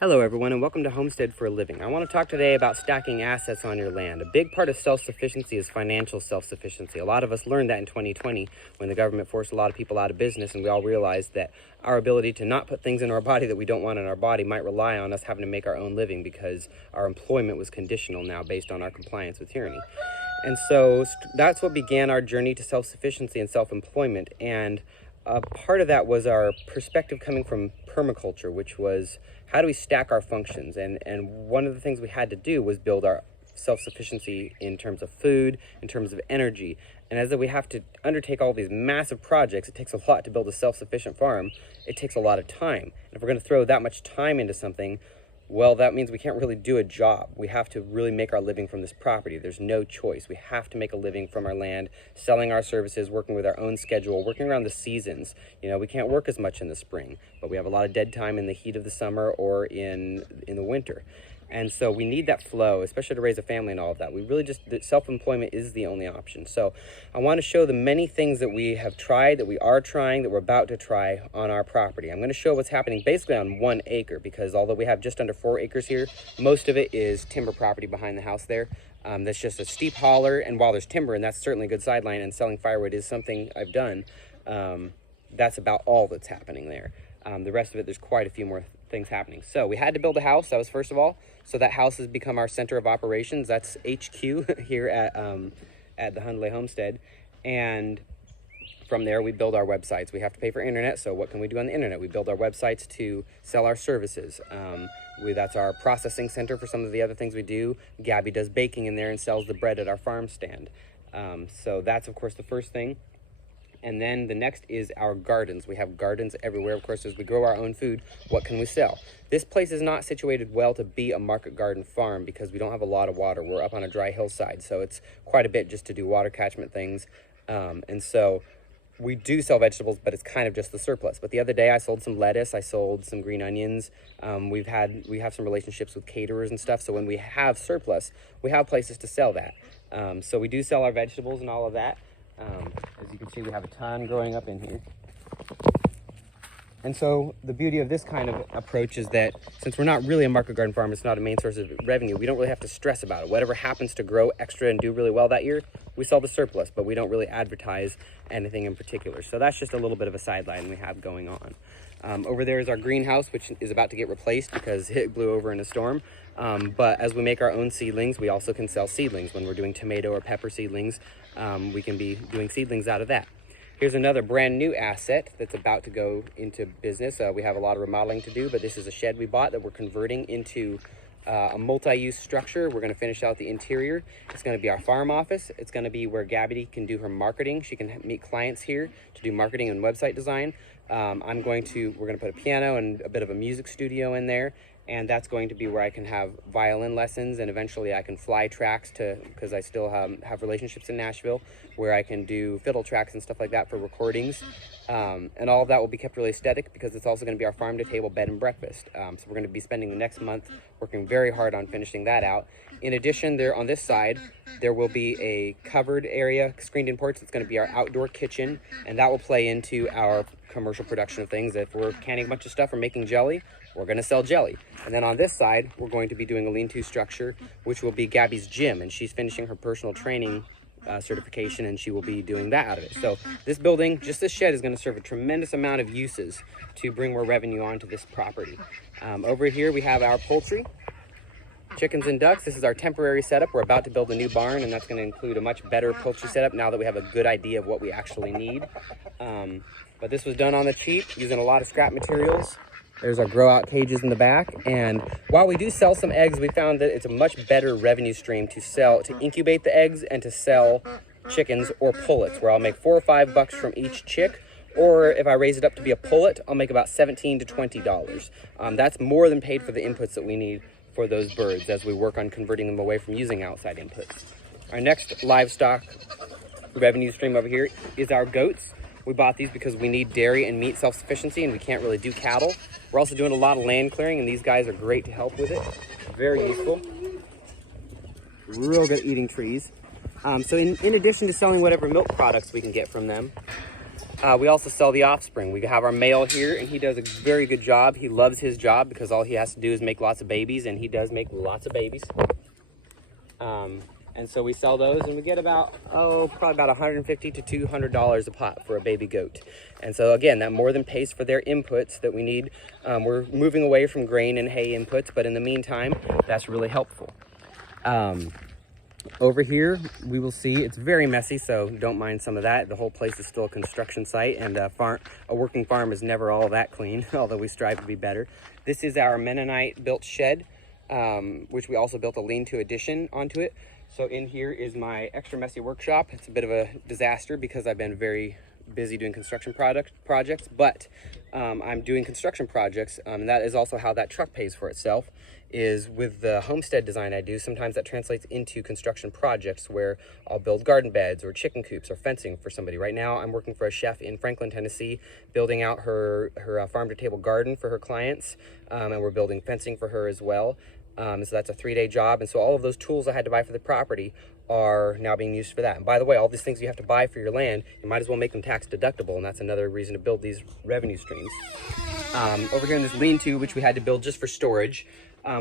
Hello everyone and welcome to Homestead for a Living. I want to talk today about stacking assets on your land. A big part of self-sufficiency is financial self-sufficiency. A lot of us learned that in 2020 when the government forced a lot of people out of business, and we all realized that our ability to not put things in our body that we don't want in our body might rely on us having to make our own living because our employment was conditional now based on our compliance with tyranny. And so that's what began our journey to self-sufficiency and self-employment. And part of that was our perspective coming from permaculture, which was how do we stack our functions? And one of the things we had to do was build our self-sufficiency in terms of food, in terms of energy. And as we have to undertake all these massive projects, it takes a lot to build a self-sufficient farm. It takes a lot of time. And if we're going to throw that much time into something, well, that means we can't really do a job. We have to really make our living from this property. There's no choice. We have to make a living from our land, selling our services, working with our own schedule, working around the seasons. You know, we can't work as much in the spring, but we have a lot of dead time in the heat of the summer or in the winter. And so we need that flow, especially to raise a family and all of that. We really just, self-employment is the only option. So I want to show the many things that we have tried, that we are trying, that we're about to try on our property. I'm going to show what's happening basically on 1 acre, because although we have just under 4 acres here, most of it is timber property behind the house there. That's just a steep holler, and while there's timber, and that's certainly a good sideline, and selling firewood is something I've done, that's about all that's happening there. The rest of it, there's quite a few more things happening. So we had to build a house, that was first of all. So that house has become our center of operations. That's HQ here at the Hundley Homestead. And from there, we build our websites. We have to pay for internet, so what can we do on the internet? We build our websites to sell our services. That's our processing center for some of the other things we do. Gabby does baking in there and sells the bread at our farm stand. So that's, of course, the first thing. And then the next is our gardens. We have gardens everywhere. Of course, as we grow our own food, what can we sell? This place is not situated well to be a market garden farm because we don't have a lot of water. We're up on a dry hillside, so it's quite a bit just to do water catchment things. And so we do sell vegetables, but it's kind of just the surplus. But the other day I sold some lettuce, I sold some green onions. We have some relationships with caterers and stuff, so when we have surplus, we have places to sell that. So we do sell our vegetables and all of that. As you can see, we have a ton growing up in here. And so the beauty of this kind of approach is that since we're not really a market garden farm, it's not a main source of revenue, we don't really have to stress about it. Whatever happens to grow extra and do really well that year, we sell the surplus, but we don't really advertise anything in particular. So that's just a little bit of a sideline we have going on. Over there is our greenhouse, which is about to get replaced because it blew over in a storm. But as we make our own seedlings, we also can sell seedlings. When we're doing tomato or pepper seedlings, we can be doing seedlings out of that. Here's another brand new asset that's about to go into business. We have a lot of remodeling to do, but this is a shed we bought that we're converting into a multi-use structure. We're going to finish out the interior. It's going to be our farm office. It's going to be where Gabby can do her marketing. She can meet clients here to do marketing and website design. We're going to put a piano and a bit of a music studio in there. And that's going to be where I can have violin lessons, and eventually I can fly tracks because I still have relationships in Nashville where I can do fiddle tracks and stuff like that for recordings. And all of that will be kept really aesthetic because it's also going to be our farm to table bed and breakfast. So we're going to be spending the next month working very hard on finishing that out. In addition, there on this side, there will be a covered area, screened in porch. It's going to be our outdoor kitchen, and that will play into our commercial production of things. If we're canning a bunch of stuff or making jelly, we're going to sell jelly. And then on this side, we're going to be doing a lean-to structure, which will be Gabby's gym, and she's finishing her personal training certification, and she will be doing that out of it. So this building, just this shed, is going to serve a tremendous amount of uses to bring more revenue onto this property. Over here, we have our poultry, chickens and ducks. This is our temporary setup. We're about to build a new barn, and that's going to include a much better poultry setup now that we have a good idea of what we actually need. But this was done on the cheap, using a lot of scrap materials. There's our grow out cages in the back. And while we do sell some eggs, we found that it's a much better revenue stream to incubate the eggs and to sell chickens or pullets, where I'll make $4 or $5 from each chick. Or if I raise it up to be a pullet, I'll make about $17 to $20. That's more than paid for the inputs that we need for those birds as we work on converting them away from using outside inputs. Our next livestock revenue stream over here is our goats. We bought these because we need dairy and meat self-sufficiency, and we can't really do cattle. We're also doing a lot of land clearing, and these guys are great to help with it. Very useful. Real good at eating trees. So in addition to selling whatever milk products we can get from them, We also sell the offspring. We have our male here, and he does a very good job. He loves his job because all he has to do is make lots of babies, and he does make lots of babies. And so we sell those, and we get about, probably about $150 to $200 a pot for a baby goat. And so again, that more than pays for their inputs that we need. We're moving away from grain and hay inputs, but in the meantime, that's really helpful. Over here, we will see it's very messy, so don't mind some of that. The whole place is still a construction site, and a working farm is never all that clean, although we strive to be better. This is our Mennonite built shed, which we also built a lean-to addition onto it. So in here is my extra messy workshop. It's a bit of a disaster because I've been very busy doing construction projects, but I'm doing construction projects, and that is also how that truck pays for itself, is with the homestead design I do. Sometimes that translates into construction projects where I'll build garden beds or chicken coops or fencing for somebody. Right now I'm working for a chef in Franklin, Tennessee, building out her farm-to-table garden for her clients, and we're building fencing for her as well. So that's a 3-day job, and so all of those tools I had to buy for the property are now being used for that. And by the way, all these things you have to buy for your land, you might as well make them tax deductible, and that's another reason to build these revenue streams. Over here in this lean-to, which we had to build just for storage,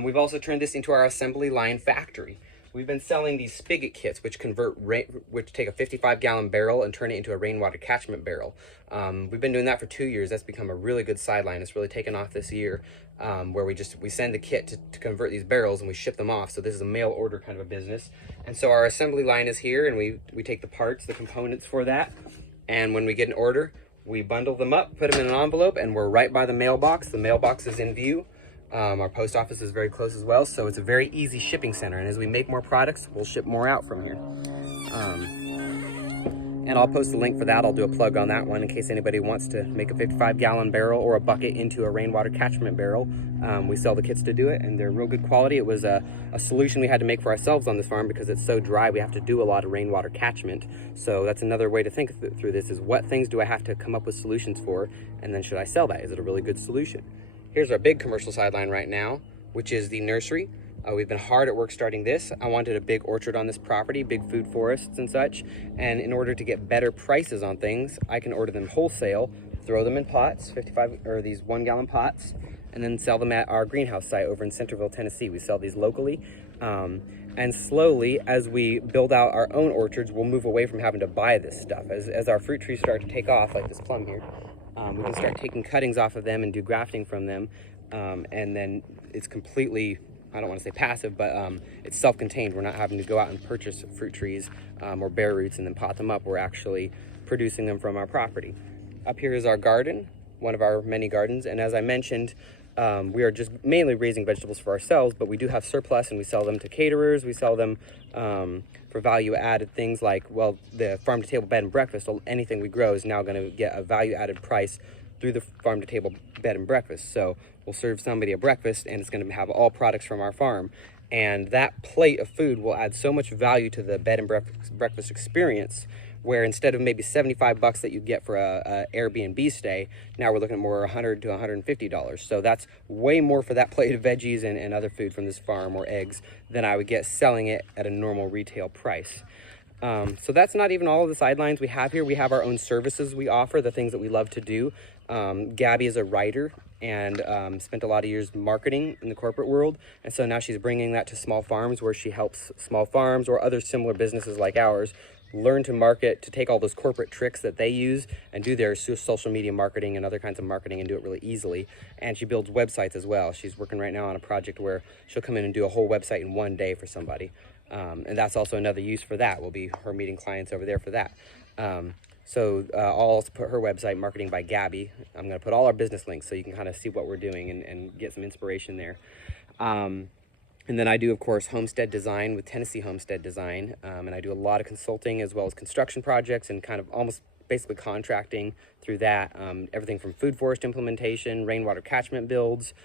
we've also turned this into our assembly line factory. We've been selling these Spigot kits, which which take a 55-gallon barrel and turn it into a rainwater catchment barrel. We've been doing that for 2 years. That's become a really good sideline. It's really taken off this year, where we send the kit to convert these barrels and we ship them off. So this is a mail order kind of a business. And so our assembly line is here, and we take the parts, the components for that. And when we get an order, we bundle them up, put them in an envelope, and we're right by the mailbox. The mailbox is in view. Our post office is very close as well, so it's a very easy shipping center. And as we make more products, we'll ship more out from here. And I'll post a link for that. I'll do a plug on that one in case anybody wants to make a 55-gallon barrel or a bucket into a rainwater catchment barrel. We sell the kits to do it, and they're real good quality. It was a solution we had to make for ourselves on this farm because it's so dry. We have to do a lot of rainwater catchment. So that's another way to think through this, is what things do I have to come up with solutions for, and then should I sell that? Is it a really good solution? Here's our big commercial sideline right now, which is the nursery. We've been hard at work starting this. I wanted a big orchard on this property, big food forests and such. And in order to get better prices on things, I can order them wholesale, throw them in pots, these 1-gallon pots, and then sell them at our greenhouse site over in Centerville, Tennessee. We sell these locally. And slowly, as we build out our own orchards, we'll move away from having to buy this stuff. As our fruit trees start to take off, like this plum here, we can start taking cuttings off of them and do grafting from them. And then it's completely, I don't want to say passive, but it's self-contained. We're not having to go out and purchase fruit trees or bare roots and then pot them up. We're actually producing them from our property. Up here is our garden, one of our many gardens. And as I mentioned, we are just mainly raising vegetables for ourselves, but we do have surplus, and we sell them to caterers. We sell them for value-added things like, well, the farm-to-table bed and breakfast. Anything we grow is now going to get a value-added price through the farm-to-table bed and breakfast. So we'll serve somebody a breakfast, and it's going to have all products from our farm. And that plate of food will add so much value to the bed and breakfast experience, where instead of maybe $75 that you get for a Airbnb stay, now we're looking at more $100 to $150. So that's way more for that plate of veggies and other food from this farm, or eggs, than I would get selling it at a normal retail price. So that's not even all of the sidelines we have here. We have our own services we offer, the things that we love to do. Gabby is a writer and spent a lot of years marketing in the corporate world. And so now she's bringing that to small farms, where she helps small farms or other similar businesses like ours learn to market, to take all those corporate tricks that they use and do their social media marketing and other kinds of marketing and do it really easily. And she builds websites as well. She's working right now on a project where she'll come in and do a whole website in 1 day for somebody. And that's also another use for that, will be her meeting clients over there for that. So I'll also put her website, Marketing by Gabby. I'm going to put all our business links so you can kind of see what we're doing and get some inspiration there. And then I do, of course, homestead design with Tennessee Homestead Design. And I do a lot of consulting as well as construction projects and kind of almost basically contracting through that. Everything from food forest implementation, rainwater catchment builds,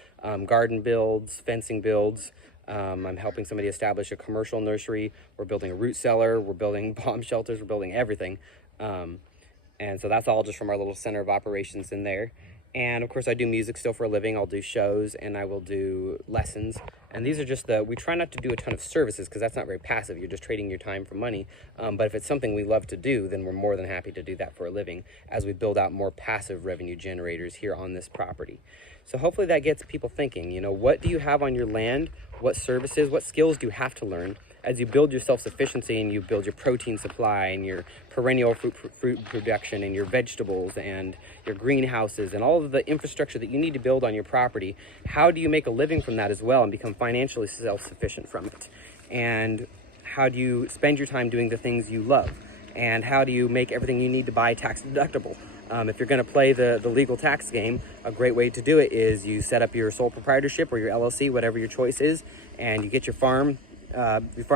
garden builds, fencing builds. I'm helping somebody establish a commercial nursery. We're building a root cellar. We're building bomb shelters. We're building everything. And so that's all just from our little center of operations in there. And of course I do music still for a living. I'll do shows and I will do lessons. And these are just we try not to do a ton of services because that's not very passive. You're just trading your time for money. But if it's something we love to do, then we're more than happy to do that for a living as we build out more passive revenue generators here on this property. So hopefully that gets people thinking, you know, what do you have on your land? What services, what skills do you have to learn? As you build your self-sufficiency and you build your protein supply and your perennial fruit production and your vegetables and your greenhouses and all of the infrastructure that you need to build on your property, how do you make a living from that as well and become financially self-sufficient from it? And how do you spend your time doing the things you love? And how do you make everything you need to buy tax deductible? If you're going to play the legal tax game, a great way to do it is you set up your sole proprietorship or your LLC, whatever your choice is, and you get your farm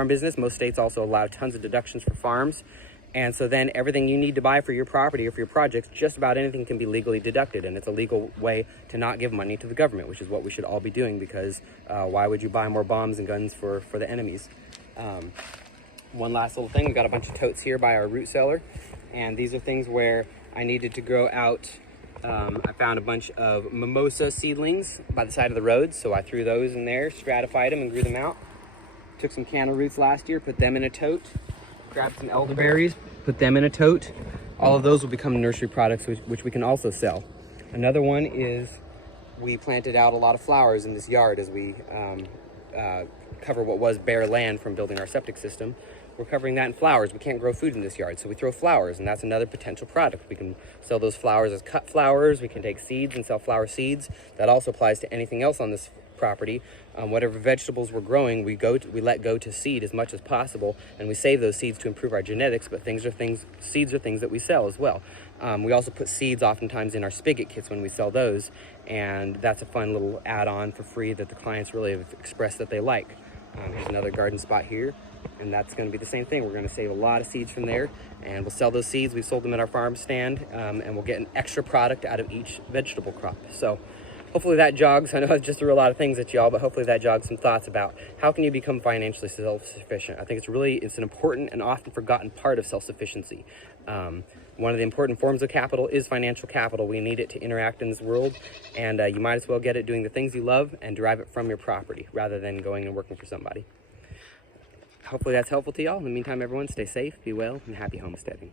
business. Most states also allow tons of deductions for farms. And so then everything you need to buy for your property or for your projects, just about anything can be legally deducted. And it's a legal way to not give money to the government, which is what we should all be doing, because why would you buy more bombs and guns for the enemies? One last little thing, we've got a bunch of totes here by our root cellar. And these are things where I needed to grow out. I found a bunch of mimosa seedlings by the side of the road. So I threw those in there, stratified them and grew them out. Took some canna roots last year, put them in a tote. Grabbed some elderberries, put them in a tote. All of those will become nursery products, which we can also sell. Another one is we planted out a lot of flowers in this yard as we cover what was bare land from building our septic system. We're covering that in flowers. We can't grow food in this yard, so we throw flowers, and that's another potential product. We can sell those flowers as cut flowers. We can take seeds and sell flower seeds. That also applies to anything else on this property. Whatever vegetables we're growing, we let go to seed as much as possible, and we save those seeds to improve our genetics. But seeds are things that we sell as well. We also put seeds oftentimes in our Spigot kits when we sell those, and that's a fun little add-on for free that the clients really have expressed that they like. Here's another garden spot here, and that's going to be the same thing. We're going to save a lot of seeds from there, and we'll sell those seeds. We've sold them at our farm stand, and we'll get an extra product out of each vegetable crop. So hopefully that jogs, I know I just threw a lot of things at y'all, but hopefully that jogs some thoughts about how can you become financially self-sufficient. I think it's an important and often forgotten part of self-sufficiency. One of the important forms of capital is financial capital. We need it to interact in this world, and you might as well get it doing the things you love and derive it from your property rather than going and working for somebody. Hopefully that's helpful to y'all. In the meantime, everyone, stay safe, be well, and happy homesteading.